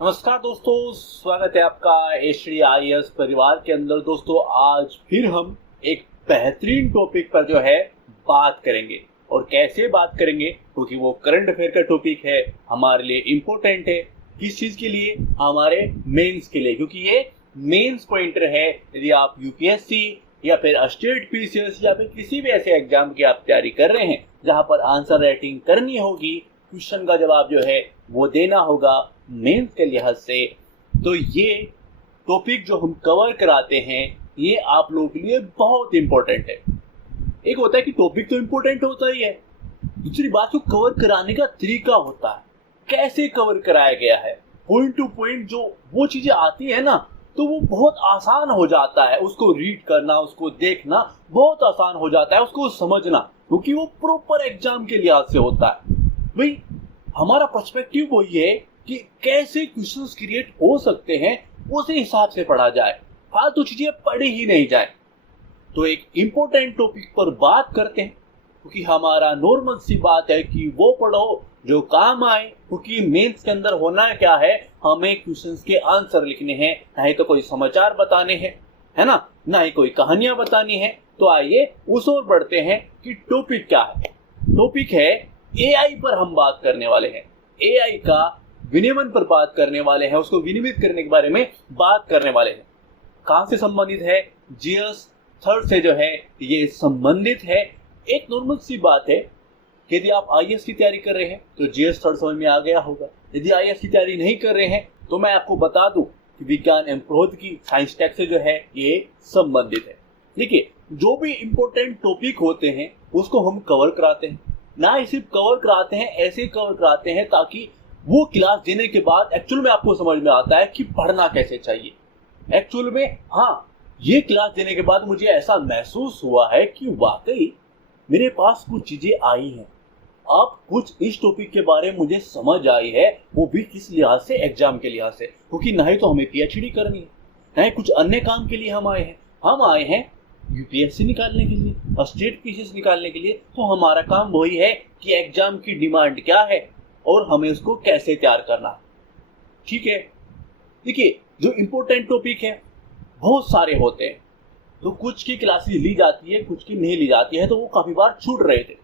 नमस्कार दोस्तों, स्वागत है आपका एच3IAS परिवार के अंदर। दोस्तों, आज फिर हम एक बेहतरीन टॉपिक पर जो है बात करेंगे। और कैसे बात करेंगे, क्योंकि वो करंट अफेयर का टॉपिक है, हमारे लिए इम्पोर्टेंट है। किस चीज़ के लिए? हमारे मेंस के लिए, क्योंकि ये मेंस पॉइंटर है। यदि आप यूपीएससी या फिर स्टेट पीसीएस या फिर किसी भी ऐसे एग्जाम की आप तैयारी कर रहे हैं जहां पर आंसर राइटिंग करनी होगी, क्वेश्चन का जवाब जो है वो देना होगा मेंस के लिहाज से, तो ये टॉपिक जो हम कवर कराते हैं ये आप लोगों के लिए बहुत इंपॉर्टेंट है। एक होता है कि टॉपिक तो इंपॉर्टेंट होता ही है, दूसरी बात को कवर कराने का तरीका होता है, कैसे कवर कराया गया है। पॉइंट टू पॉइंट जो वो चीजें आती है ना, तो वो बहुत आसान हो जाता है उसको रीड करना, उसको देखना बहुत आसान हो जाता है, उसको समझना, क्योंकि वो प्रॉपर एग्जाम के लिहाज से होता है। भाई, हमारा पर्सपेक्टिव वही है कि कैसे क्वेश्चंस क्रिएट हो सकते हैं, उसी हिसाब से पढ़ा जाए, फालतू चीजें पढ़ी ही नहीं जाए। तो एक इंपॉर्टेंट टॉपिक पर बात करते हैं, क्योंकि हमारा नॉर्मल सी बात है कि वो पढ़ो जो काम आए, क्योंकि मेंस के अंदर होना क्या है, हमें क्वेश्चंस के आंसर लिखने हैं, ना ही तो कोई समाचार बताने हैं, है ना, ना ही कोई कहानियां बतानी है। तो आइए उस ओर बढ़ते हैं कि टॉपिक क्या है। टॉपिक है एआई पर हम बात करने वाले हैं। एआई का विनियमन पर बात करने वाले हैं, उसको विनियमित करने के बारे में बात करने वाले हैं। कहां से संबंधित है? जीएस थर्ड से जो है ये संबंधित है। एक नॉर्मल सी बात है कि यदि आप आईएएस की तैयारी कर रहे हैं तो जीएस थर्ड समझ में आ गया होगा। यदि आईएएस की तैयारी नहीं कर रहे हैं तो मैं आपको बता दूं कि विज्ञान एवं प्रौद्योगिकी साइंस टेक से जो है ये संबंधित है। देखिए, जो भी इंपॉर्टेंट टॉपिक होते हैं उसको हम कवर कराते हैं, ना ही सिर्फ कवर कराते हैं, ऐसे कवर कराते हैं ताकि वो क्लास देने के बाद एक्चुअल में आपको समझ में आता है कि पढ़ना कैसे चाहिए। एक्चुअल में हाँ, ये क्लास देने के बाद मुझे ऐसा महसूस हुआ है कि वाकई मेरे पास कुछ चीजें आई हैं। अब कुछ इस टॉपिक के बारे में मुझे समझ आई है, वो भी किस लिहाज से? एग्जाम के लिहाज से, क्योंकि ना ही तो हमें पीएचडी करनी है, ना ही कुछ अन्य काम के लिए हम आए हैं। हम आए हैं यूपीएससी निकालने के लिए, स्टेट पीसीएस निकालने के लिए। तो हमारा काम वही है कि एग्जाम की डिमांड क्या है और हमें उसको कैसे तैयार करना है। ठीक है, देखिए, जो इंपॉर्टेंट टॉपिक है बहुत सारे होते हैं, तो कुछ की क्लासेस ली जाती है, कुछ की नहीं ली जाती है, तो वो काफी बार छूट रहे थे।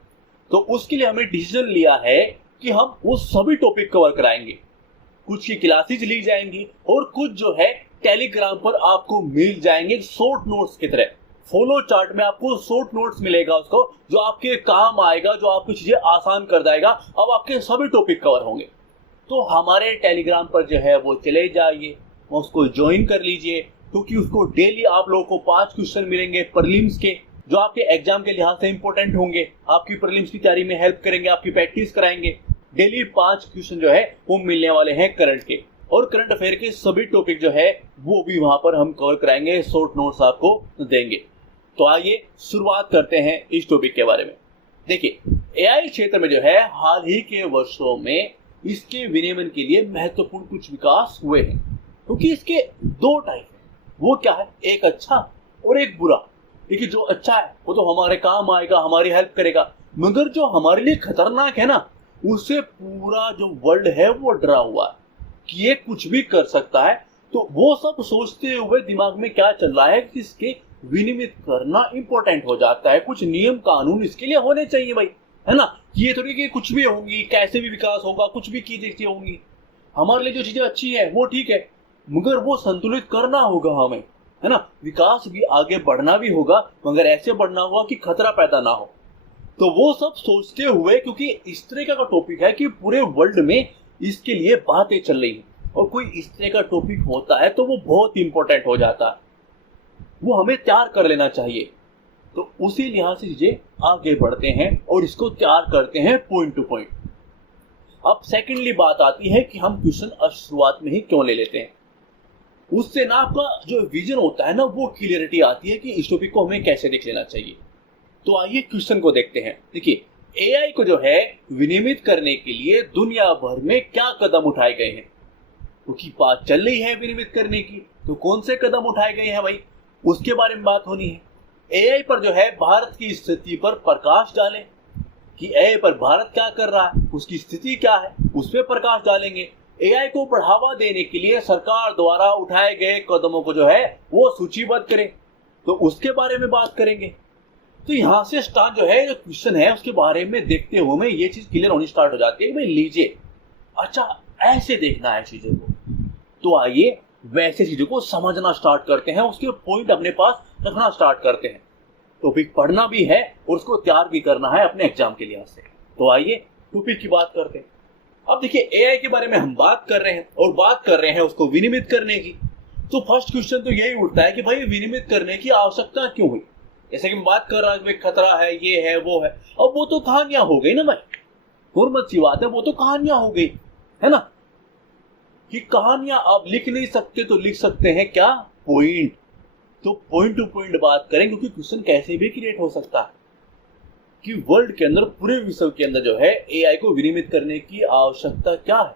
तो उसके लिए हमने डिसीजन लिया है कि हम वो सभी टॉपिक कवर कराएंगे। कुछ की क्लासेस ली जाएंगी और कुछ जो है टेलीग्राम पर आपको मिल जाएंगे शॉर्ट नोट्स की तरह। फॉलो चार्ट में आपको शॉर्ट नोट्स मिलेगा, उसको जो आपके काम आएगा, जो आपकी चीजें आसान कर देगा। अब आपके सभी टॉपिक कवर होंगे। तो हमारे टेलीग्राम पर जो है वो चले जाइए, उसको ज्वाइन कर लीजिए, क्योंकि उसको डेली आप लोगों को 5 क्वेश्चन मिलेंगे प्रीलिम्स के, जो आपके एग्जाम के लिहाज से इंपॉर्टेंट होंगे, आपकी प्रीलिम्स की तैयारी में हेल्प करेंगे, आपकी प्रैक्टिस कराएंगे। डेली 5 क्वेश्चन जो है वो मिलने वाले हैं करंट के, और करंट अफेयर के सभी टॉपिक जो है वो भी वहां पर हम कवर कराएंगे, शॉर्ट नोट्स आपको देंगे। तो आइए शुरुआत करते हैं इस टॉपिक के बारे में। देखिए, एआई क्षेत्र में जो है हाल ही के वर्षों में इसके विनियमन के लिए महत्वपूर्ण कुछ विकास हुए हैं, क्योंकि इसके 2 टाइप है। वो क्या है? एक अच्छा और एक बुरा। देखिए, जो अच्छा है वो तो हमारे काम आएगा, हमारी हेल्प करेगा, मगर जो हमारे लिए खतरनाक है ना, उससे पूरा जो वर्ल्ड है वो डरा हुआ है कि ये कुछ भी कर सकता है। तो वो सब सोचते हुए दिमाग में क्या चल रहा है कि इसके विनियमित करना इंपॉर्टेंट हो जाता है। कुछ नियम कानून इसके लिए होने चाहिए भाई, है ना। ये थोड़ी कि कुछ भी होंगी, कैसे भी विकास होगा, कुछ भी चीजें होंगी। हमारे लिए जो चीजें अच्छी है वो ठीक है, मगर वो संतुलित करना होगा हमें, है ना। विकास भी, आगे बढ़ना भी होगा, मगर ऐसे बढ़ना होगा कि खतरा पैदा ना हो। तो वो सब सोचते हुए, क्योंकि इस तरह का टॉपिक है कि पूरे वर्ल्ड में इसके लिए बातें चल रही है, और कोई इस तरह का टॉपिक होता है तो वो बहुत इंपॉर्टेंट हो जाता है, वो हमें तैयार कर लेना चाहिए। तो उसी लिहाज से चीजें आगे बढ़ते हैं और इसको तैयार करते हैं पॉइंट टू पॉइंट। अब सेकेंडली बात आती है कि हम क्वेश्चन शुरुआत में ही क्यों ले लेते हैं। उससे ना आपका जो विजन होता है ना, वो क्लियरिटी आती है कि इस टॉपिक को हमें कैसे देख लेना चाहिए। तो आइए क्वेश्चन को देखते हैं। देखिए, एआई को जो है विनियमित करने के लिए दुनिया भर में क्या कदम उठाए गए हैं, क्योंकि बात चल रही है विनियमित करने की, तो कौन से कदम उठाए गए हैं भाई, उसके बारे में बात होनी है। एआई पर जो है भारत की स्थिति पर प्रकाश डालें कि एआई पर भारत क्या कर रहा है, उसकी स्थिति क्या है, उस पर प्रकाश डालेंगे। एआई को बढ़ावा देने के लिए सरकार द्वारा उठाए गए कदमों को जो है वो सूचीबद्ध करें, तो उसके बारे में बात करेंगे। तो यहाँ से स्टार्ट जो है जो क्वेश्चन है उसके बारे में देखते हुए में ये चीज क्लियर होनी स्टार्ट हो जाती है कि भाई लीजिए, अच्छा ऐसे देखना है चीजों को, तो आइए वैसे चीजों को समझना स्टार्ट करते हैं, उसके पॉइंट अपने पास रखना स्टार्ट करते हैं। टॉपिक पढ़ना भी है और उसको तैयार भी करना है अपने एग्जाम के लिहाज से। तो आइए टॉपिक की बात करते हैं। अब देखिए एआई के बारे में हम बात कर रहे हैं और बात कर रहे हैं उसको विनियमित करने की। तो फर्स्ट क्वेश्चन तो यही उठता है कि भाई विनियमित करने की आवश्यकता क्यों हुई। जैसे कि मैं बात कर रहा हूं कि खतरा है, ये है, वो है, अब वो तो कहानियां हो गई ना भाई, नॉर्मल सी बात है, वो तो कहानियां हो गई है ना, कि कहानियां आप लिख नहीं सकते तो लिख सकते हैं क्या, पॉइंट। तो पॉइंट टू पॉइंट बात करें, क्योंकि क्वेश्चन कैसे भी क्रिएट हो सकता है कि वर्ल्ड के अंदर, पूरे विश्व के अंदर जो है एआई को विनियमित करने की आवश्यकता क्या है।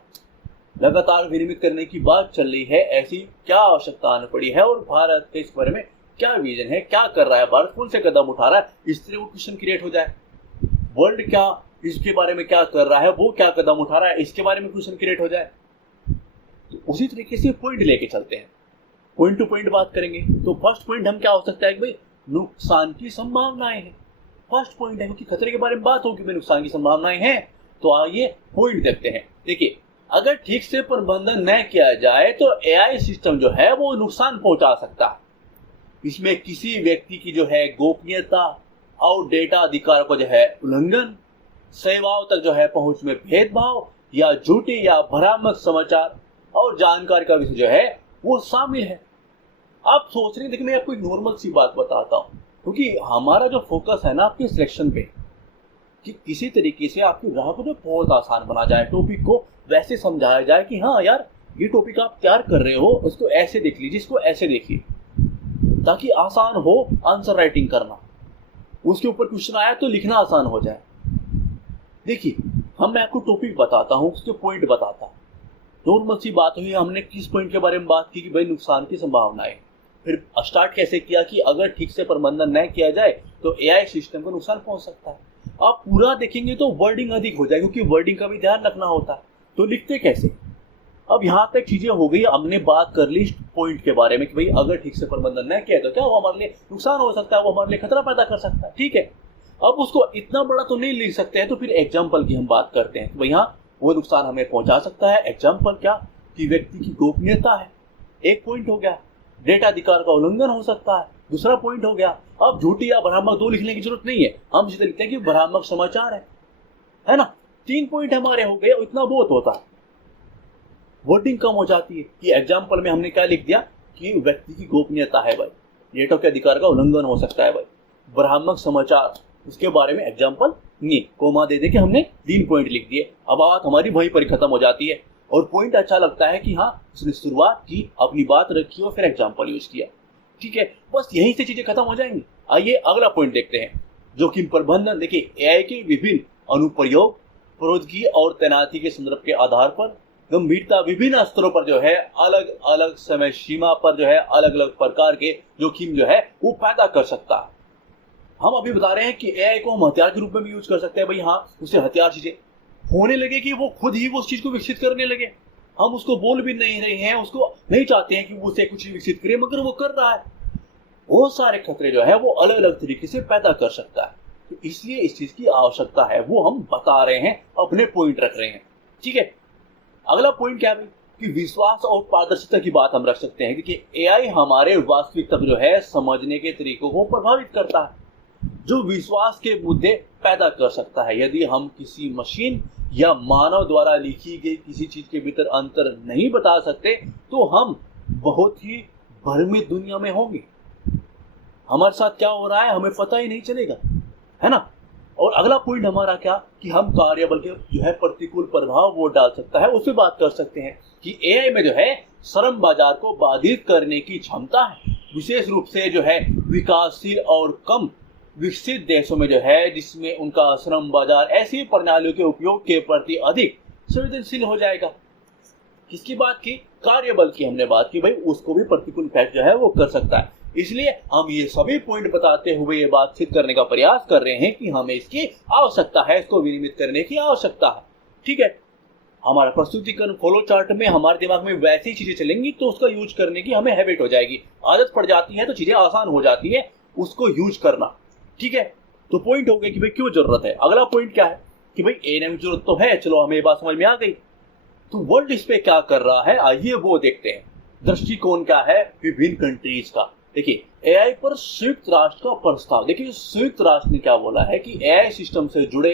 लगातार विनियमित करने की बात चल रही है, ऐसी क्या आवश्यकता आने पड़ी है और भारत के इस बारे में क्या विजन है, क्या कर रहा है भारत, कौन से कदम उठा रहा है, इस तरह वो क्वेश्चन क्रिएट हो जाए। वर्ल्ड क्या इसके बारे में क्या कर रहा है, वो क्या कदम उठा रहा है, इसके बारे में क्वेश्चन क्रिएट हो जाए। तो उसी तरीके से पॉइंट लेके चलते हैं, पॉइंट टू पॉइंट बात करेंगे। तो फर्स्ट पॉइंट हम क्या हो सकता है कि भाई नुकसान की संभावनाएं हैं। फर्स्ट पॉइंट है क्योंकि खतरे के बारे में बात होगी, नुकसान की संभावनाएं हैं। तो आइए पॉइंट देखते हैं। देखिए, अगर ठीक से प्रबंधन न किया जाए तो एआई सिस्टम जो है वो नुकसान पहुंचा सकता है। इसमें किसी व्यक्ति की जो है गोपनीयता और डेटा अधिकार को जो है उल्लंघन, सेवाओं तक जो है पहुंच में भेदभाव या झूठी या भ्रामक समाचार और जानकारी का विषय जो है वो शामिल है। आप सोच रहे हैं, देखिए मैं आपको एक नॉर्मल सी बात बताता हूँ, क्योंकि हमारा जो फोकस है ना आपके सिलेक्शन पे, कि किसी तरीके से आपकी राह को जो बहुत आसान बना जाए, टॉपिक को वैसे समझाया जाए कि हाँ यार ये टॉपिक आप तैयार कर रहे हो, उसको ऐसे देख लीजिए, इसको ऐसे देखिए, ताकि आसान हो आंसर राइटिंग करना, उसके ऊपर क्वेश्चन आया तो लिखना आसान हो जाए। देखिए मैं आपको टॉपिक बताता हूँ, उसके पॉइंट बताता हूँ। नॉर्मल सी बात हुई, हमने किस पॉइंट के बारे में बात की कि भाई नुकसान की संभावनाएं। फिर स्टार्ट कैसे किया कि अगर ठीक से प्रबंधन न किया जाए तो एआई सिस्टम को नुकसान पहुंच सकता है। आप पूरा देखेंगे तो वर्डिंग अधिक हो जाए, क्योंकि वर्डिंग का भी ध्यान रखना होता है। तो लिखते कैसे, अब यहाँ तक चीजें हो गई, हमने बात कर ली पॉइंट के बारे में कि भाई अगर ठीक से प्रबंधन न किया तो क्या वो हमारे लिए नुकसान हो सकता है, वो हमारे लिए खतरा पैदा कर सकता है। ठीक है, अब उसको इतना बड़ा तो नहीं लिख सकते हैं, तो फिर एग्जाम्पल की हम बात करते हैं कि भाई हाँ वो नुकसान हमें पहुंचा सकता है। एग्जाम्पल क्या, कि व्यक्ति की गोपनीयता है, एक पॉइंट हो गया। डेटा अधिकार का उल्लंघन हो सकता है, दूसरा पॉइंट हो गया। अब झूठी या भ्रामक दो लिखने की जरूरत नहीं है, हम सीधे लिखते हैं कि भ्रामक समाचार है ना। 3 पॉइंट हमारे हो गए, इतना बहुत होता है, वर्डिंग कम हो जाती है। कि एग्जाम्पल में हमने क्या लिख दिया कि व्यक्ति की गोपनीयता है भाई, डेटा के अधिकार का उल्लंघन हो सकता है भाई, भ्रामक समाचार, उसके बारे में एग्जाम्पल नहीं, कोमा दे दे के हमने 3 पॉइंट लिख दिए। अब बात हमारी वहीं पर खत्म हो जाती है और पॉइंट अच्छा लगता है कि हाँ उसने शुरुआत की, अपनी बात रखी और फिर एग्जाम्पल यूज किया। ठीक है, बस यहीं से चीजें खत्म हो जाएंगी। आइए अगला पॉइंट देखते हैं, जोखिम प्रबंधन। देखिए एआई के विभिन्न अनुप्रयोग, प्रौद्योगिकी और तैनाती के संदर्भ के आधार पर गंभीरता विभिन्न स्तरों पर जो है अलग अलग समय सीमा पर जो है अलग अलग प्रकार के जोखिम जो है वो पैदा कर सकता है। हम अभी बता रहे हैं कि एआई को हम हथियार के रूप में भी यूज कर सकते हैं। भाई हाँ, उससे हथियार चीजें होने लगे कि वो खुद ही वो उस चीज को विकसित करने लगे। हम उसको बोल भी नहीं रहे हैं, उसको नहीं चाहते हैं कि वो उसे कुछ विकसित करे, मगर वो कर रहा है। बहुत सारे खतरे जो है वो अलग अलग तरीके से पैदा कर सकता है, तो इसलिए इस चीज की आवश्यकता है, वो हम बता रहे हैं, अपने पॉइंट रख रहे हैं। ठीक है, अगला पॉइंट क्या है कि विश्वास और पारदर्शिता की बात हम रख सकते हैं, क्योंकि एआई हमारे वास्तविकता जो है समझने के तरीकों को प्रभावित करता है, जो विश्वास के मुद्दे पैदा कर सकता है। यदि हम किसी मशीन या मानव द्वारा लिखी गई किसी चीज के भीतर अंतर नहीं बता सकते तो हम बहुत ही भ्रमित दुनिया में होंगे। हमारे साथ क्या हो रहा है हमें पता ही नहीं चलेगा, है ना। और अगला पॉइंट हमारा क्या कि हम कार्यबल के जो है प्रतिकूल प्रभाव वो डाल सकता है, उस पर बात कर सकते हैं कि एआई में जो है श्रम बाजार को बाधित करने की क्षमता है, विशेष रूप से जो है विकासशील और कम विकसित देशों में जो है, जिसमें उनका श्रम बाजार ऐसी प्रणालियों के उपयोग के प्रति अधिक संवेदनशील हो जाएगा। किसकी बात की, कार्यबल की हमने बात की, भाई उसको भी प्रतिकूल इफेक्ट जो है वो कर सकता है। इसलिए हम ये सभी पॉइंट बताते हुए ये बात सिद्ध करने का प्रयास कर रहे हैं कि हमें इसकी आवश्यकता है, इसको विनियमित करने की आवश्यकता है। ठीक है, हमारा प्रस्तुतिकरण फ्लो चार्ट में हमारे दिमाग में वैसी चीजें चलेंगी तो उसका यूज करने की हमें हैबिट हो जाएगी, आदत पड़ जाती है तो चीजें आसान हो जाती है उसको यूज करना। ठीक है, तो पॉइंट हो गया कि भाई क्यों जरूरत है। अगला पॉइंट क्या है कि भाई एएनएम की जरूरत तो है, चलो हमें ये बात समझ में आ गई। तो वर्ल्ड इस पे क्या कर रहा है आइए वो देखते हैं। दृष्टिकोण क्या है विभिन्न कंट्रीज का। देखिए एआई पर संयुक्त राष्ट्र का प्रस्ताव। देखिए संयुक्त राष्ट्र ने क्या बोला है कि एआई सिस्टम से जुड़े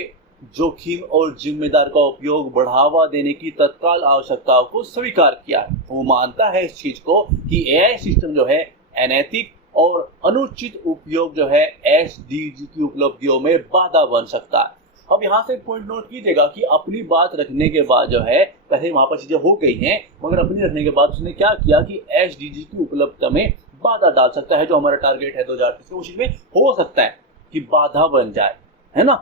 जोखिम और जिम्मेदार का उपयोग बढ़ावा देने की तत्काल आवश्यकताओं को स्वीकार किया है। वो मानता है इस चीज को कि एआई सिस्टम जो है अनैतिक और अनुचित उपयोग जो है एसडीजी की उपलब्धियों में बाधा बन सकता है। अब यहाँ से एक पॉइंट नोट कीजिएगा कि अपनी बात रखने के बाद जो है, पहले वहां पर चीजें हो गई हैं, मगर अपनी रखने के बाद उसने क्या किया कि एसडीजी की उपलब्धता में बाधा डाल सकता है। जो हमारा टारगेट है 2030 में, उसी में हो सकता है कि बाधा बन जाए, है ना।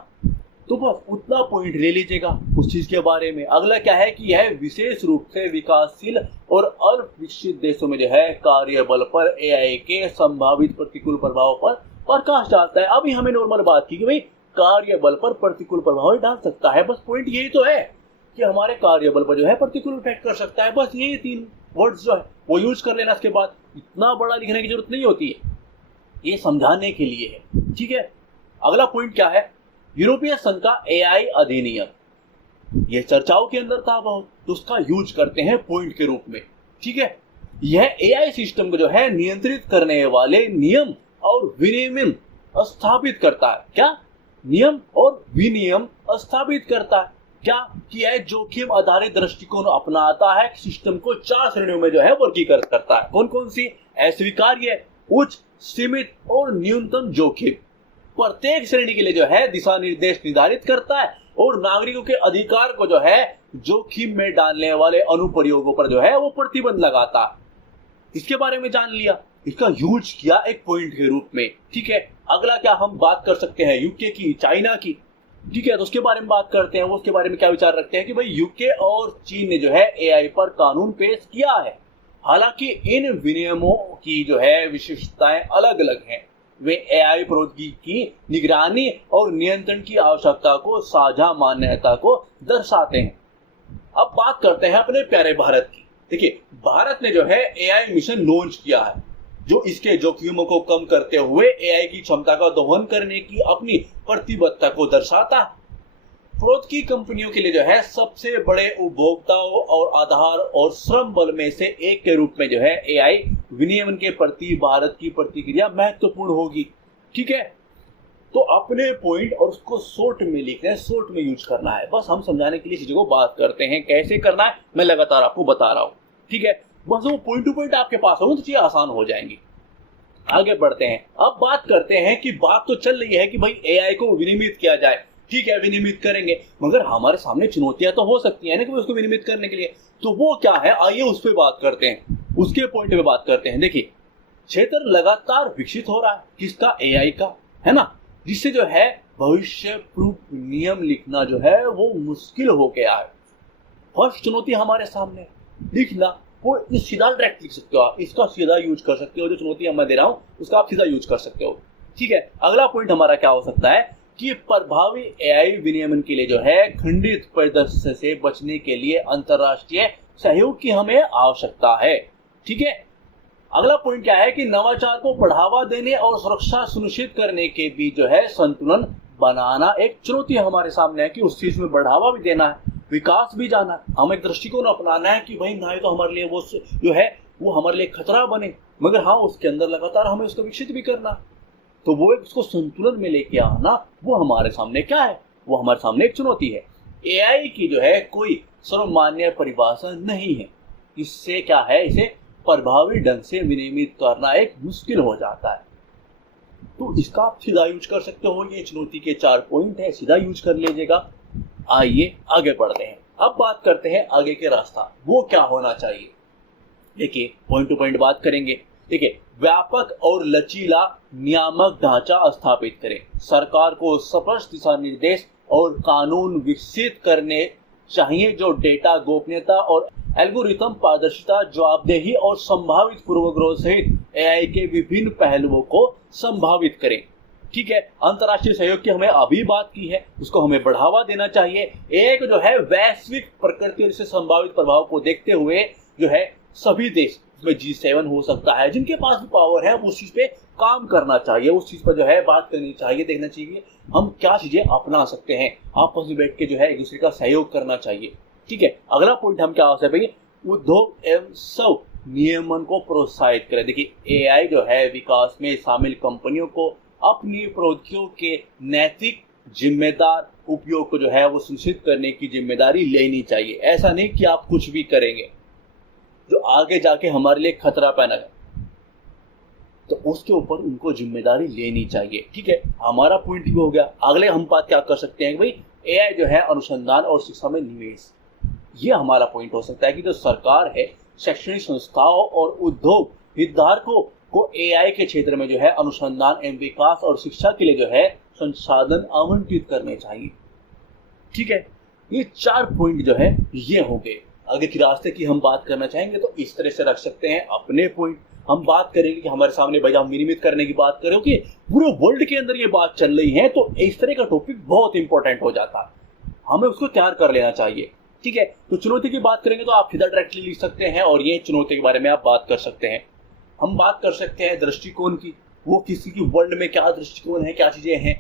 तो बस उतना पॉइंट ले लीजिएगा उस चीज के बारे में। अगला क्या है कि यह विशेष रूप से विकासशील और अल्प विकसित देशों में जो है कार्यबल पर एआई के संभावित प्रतिकूल प्रभाव पर प्रकाश डालता है। अभी हमें नॉर्मल बात की कि भाई कार्यबल पर प्रतिकूल प्रभाव डाल सकता है, बस पॉइंट यही तो है कि हमारे कार्यबल पर जो है प्रतिकूल इफेक्ट कर सकता है। बस यही 3 वर्ड्स जो है वो यूज कर लेना। इसके बाद इतना बड़ा लिखने की जरूरत नहीं होती है, ये समझाने के लिए है। ठीक है, अगला पॉइंट क्या है, यूरोपीय संघ का एआई अधिनियम। ये चर्चाओं के अंदर था बहुत, तो उसका यूज करते हैं पॉइंट के रूप में। ठीक है, यह एआई सिस्टम को जो है नियंत्रित करने वाले नियम और विनियम स्थापित करता है। क्या नियम और विनियम स्थापित करता है। क्या कि यह जोखिम आधारित दृष्टिकोण अपनाता है, सिस्टम को 4 श्रेणियों में जो है वर्गीकृत करता है। कौन कौन सी? अस्वीकार्य, उच्च, सीमित और न्यूनतम जोखिम। प्रत्येक श्रेणी के लिए जो है दिशा निर्देश निर्धारित करता है और नागरिकों के अधिकार को जो है जोखिम में डालने वाले अनुप्रयोगों पर जो है वो प्रतिबंध लगाता है। इसके बारे में जान लिया, इसका यूज किया एक पॉइंट के रूप में। ठीक है, अगला क्या हम बात कर सकते हैं यूके की, चाइना की। ठीक है, तो उसके बारे में बात करते हैं। वो उसके बारे में क्या विचार रखते हैं कि भाई यूके और चीन ने जो है एआई पर कानून पेश किया है। हालांकि इन विनियमों की जो है विशेषताएं अलग अलग हैं। वे एआई प्रौद्योगिकी की निगरानी और नियंत्रण की आवश्यकता को साझा मान्यता को दर्शाते हैं। अब बात करते हैं अपने प्यारे भारत की। देखिए भारत ने जो है एआई मिशन लॉन्च किया है, जो इसके जोखिमों को कम करते हुए एआई की क्षमता का दोहन करने की अपनी प्रतिबद्धता को दर्शाता है। प्रौद्योगिकी कंपनियों के लिए जो है सबसे बड़े उपभोक्ताओं और आधार और श्रम बल में से एक के रूप में जो है एआई विनियमन के प्रति भारत की प्रतिक्रिया महत्वपूर्ण होगी। ठीक है, तो अपने पॉइंट और उसको शॉर्ट में लिखना है, शॉर्ट में यूज करना है। बस हम समझाने के लिए चीजों को बात करते हैं, कैसे करना है मैं लगातार आपको बता रहा हूँ। ठीक है, बस वो पॉइंट टू पॉइंट आपके पास हो तो चीजें आसान हो जाएंगी। आगे बढ़ते हैं। अब बात करते हैं कि बात तो चल रही है कि भाई एआई को विनियमित किया जाए। ठीक है, विनियमित करेंगे, मगर हमारे सामने चुनौतियां तो हो सकती है ना कि उसको विनियमित करने के लिए। तो वो क्या है, आइए उस पर बात करते हैं, उसके पॉइंट पे बात करते हैं। देखिए क्षेत्र लगातार विकसित हो रहा है, किसका? एआई का, है ना, जिससे जो है भविष्य प्रूफ नियम लिखना जो है वो मुश्किल हो गया है। फर्स्ट चुनौती हमारे सामने लिखना, वो इस सीधा डायरेक्ट लिख सकते हो आप, इसका सीधा यूज कर सकते हो। जो चुनौती मैं दे रहा हूँ उसका आप सीधा यूज कर सकते हो। ठीक है, अगला पॉइंट हमारा क्या हो सकता है कि प्रभावी एआई विनियमन के लिए जो है खंडित परिदृश्य से बचने के लिए अंतरराष्ट्रीय सहयोग की हमें आवश्यकता है। ठीक है, अगला पॉइंट क्या है कि नवाचार को बढ़ावा देने और सुरक्षा सुनिश्चित करने के बीच जो है संतुलन बनाना एक चुनौती हमारे सामने है कि उस चीज में बढ़ावा भी देना है, विकास भी जाना है। हमें एक दृष्टिकोण अपनाना है कि भाई ना तो हमारे लिए वो जो है वो हमारे लिए खतरा बने, मगर हाँ उसके अंदर लगातार हमें उसको विकसित भी करना। तो वो एक उसको संतुलन में लेके आना, वो हमारे सामने क्या है, वो हमारे सामने एक चुनौती है। एआई की जो है कोई सर्वमान्य परिभाषा नहीं है, इससे क्या है, इसे प्रभावी ढंग से विनियमित करना एक मुश्किल हो जाता है। तो इसका आप सीधा यूज कर सकते हो। ये चुनौती के 4 पॉइंट है, सीधा यूज कर लीजिएगा। आइए आगे बढ़ते हैं। अब बात करते हैं आगे के रास्ता, वो क्या होना चाहिए। देखिए पॉइंट टू पॉइंट बात करेंगे। देखिए व्यापक और लचीला नियामक ढांचा स्थापित करें। सरकार को स्पष्ट दिशा निर्देश और कानून विकसित करने चाहिए जो डेटा गोपनीयता और एल्गोरिथम पारदर्शिता, जवाबदेही और संभावित पूर्वाग्रह सहित एआई के विभिन्न पहलुओं को संभावित करें। ठीक है, अंतर्राष्ट्रीय सहयोग की हमें अभी बात की है, उसको हमें बढ़ावा देना चाहिए। एक जो है वैश्विक प्रकृति और इससे संभावित प्रभाव को देखते हुए जो है सभी देश, इसमें G7 हो सकता है, जिनके पास भी पावर है उस चीज पे काम करना चाहिए, उस चीज पर जो है बात करनी चाहिए, देखना चाहिए हम क्या चीजें अपना सकते हैं, आपस में बैठ के जो है एक दूसरे का सहयोग करना चाहिए। ठीक है, अगला पॉइंट हम क्या हो सकते हैं, उद्योग एवं सब नियमन को प्रोत्साहित करें। देखिए एआई जो है विकास में शामिल कंपनियों को अपनी प्रौद्योगिकियों के नैतिक जिम्मेदार उपयोग को जो है वो सुनिश्चित करने की जिम्मेदारी लेनी चाहिए। ऐसा नहीं कि आप कुछ भी करेंगे जो आगे जाके हमारे लिए खतरा पैदा है, तो उसके ऊपर उनको जिम्मेदारी लेनी चाहिए। ठीक है, हमारा पॉइंट भी हो गया। अगले हम बात क्या कर सकते हैं कि भाई एआई जो है अनुसंधान और शिक्षा में निवेश, ये हमारा पॉइंट हो सकता है कि जो सरकार है शैक्षणिक संस्थाओं और उद्योग हितधारकों को एआई के क्षेत्र में जो है अनुसंधान एवं विकास और शिक्षा के लिए जो है संसाधन आवंटित करने चाहिए। ठीक है, ये 4 पॉइंट जो है ये होंगे। आगे की रास्ते की हम बात करना चाहेंगे तो इस तरह से रख सकते हैं अपने पॉइंट। हम बात करेंगे कि हमारे सामने भाई हम विनिमित करने की बात करें कि पूरे वर्ल्ड के अंदर ये बात चल रही है, तो इस तरह का टॉपिक बहुत इंपॉर्टेंट हो जाता है, हमें उसको तैयार कर लेना चाहिए। ठीक है, तो चुनौती की बात करेंगे तो आप सीधा डायरेक्टली लिख सकते हैं और ये चुनौती के बारे में आप बात कर सकते हैं। हम बात कर सकते हैं दृष्टिकोण की, वो किसी की वर्ल्ड में क्या दृष्टिकोण है, क्या चीजें हैं।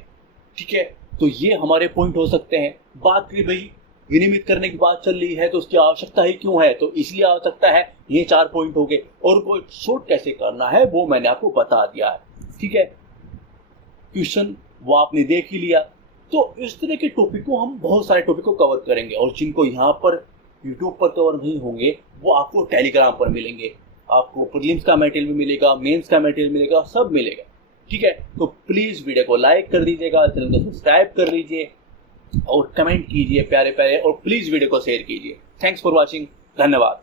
ठीक है, तो ये हमारे पॉइंट हो सकते हैं। बात करें भाई विनिमित करने की बात चल रही है तो उसकी आवश्यकता ही क्यों है, तो इसलिए आवश्यकता है, ये 4 पॉइंट हो गए। और उनको शॉर्ट कैसे करना है वो मैंने आपको बता दिया है। ठीक है, क्वेश्चन वो आपने देख ही लिया। तो इस तरह के टॉपिक को हम बहुत सारे टॉपिक को कवर करेंगे और जिनको यहाँ पर यूट्यूब पर कवर नहीं होंगे वो आपको टेलीग्राम पर मिलेंगे। आपको प्रीलिम्स का मटेरियल भी मिलेगा, मेंस का मटेरियल मिलेगा, सब मिलेगा। ठीक है, तो प्लीज वीडियो को लाइक कर दीजिएगा, चैनल को सब्सक्राइब कर लीजिए और कमेंट कीजिए प्यारे प्यारे, और प्लीज वीडियो को शेयर कीजिए। थैंक्स फॉर वॉचिंग, धन्यवाद।